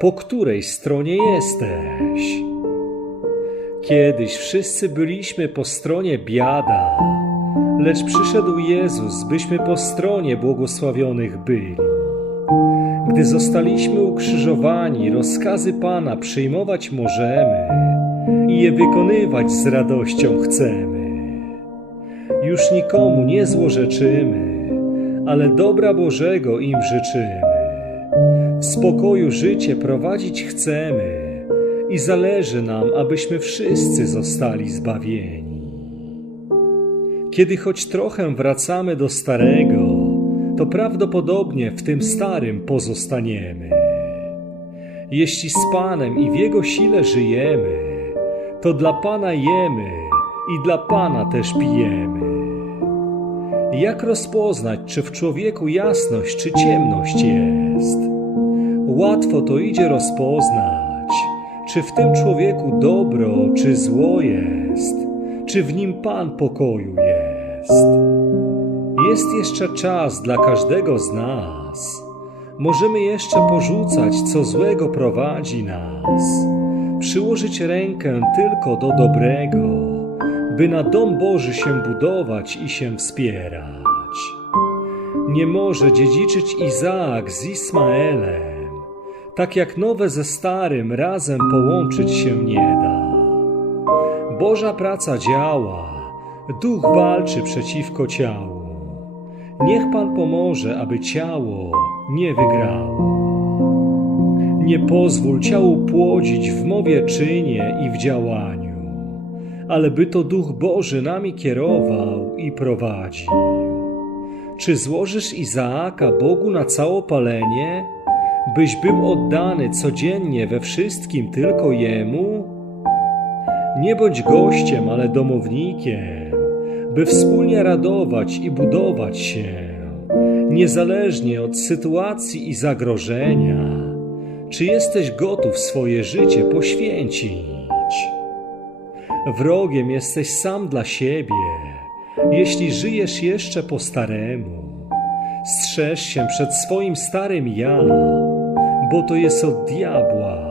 po której stronie jesteś? Kiedyś wszyscy byliśmy po stronie biada, lecz przyszedł Jezus, byśmy po stronie błogosławionych byli. Gdy zostaliśmy ukrzyżowani, rozkazy Pana przyjmować możemy i je wykonywać z radością chcemy. Już nikomu nie złorzeczymy, ale dobra Bożego im życzymy. Spokoju życie prowadzić chcemy i zależy nam, abyśmy wszyscy zostali zbawieni. Kiedy choć trochę wracamy do starego, to prawdopodobnie w tym starym pozostaniemy. Jeśli z Panem i w Jego sile żyjemy, to dla Pana jemy i dla Pana też pijemy. Jak rozpoznać, czy w człowieku jasność, czy ciemność jest? Łatwo to idzie rozpoznać, czy w tym człowieku dobro, czy zło jest, czy w nim Pan pokoju jest. Jest jeszcze czas dla każdego z nas. Możemy jeszcze porzucać, co złego prowadzi nas, przyłożyć rękę tylko do dobrego, by na dom Boży się budować i się wspierać. Nie może dziedziczyć Izaak z Ismaelem, tak jak nowe ze starym razem połączyć się nie da. Boża praca działa, duch walczy przeciwko ciału. Niech Pan pomoże, aby ciało nie wygrało. Nie pozwól ciału płodzić w mowie czynie i w działaniu, ale by to Duch Boży nami kierował i prowadził. Czy złożysz Izaaka Bogu na całopalenie, byś był oddany codziennie we wszystkim tylko Jemu? Nie bądź gościem, ale domownikiem, by wspólnie radować i budować się, niezależnie od sytuacji i zagrożenia. Czy jesteś gotów swoje życie poświęcić? Wrogiem jesteś sam dla siebie, jeśli żyjesz jeszcze po staremu. Strzeż się przed swoim starym ja, bo to jest od diabła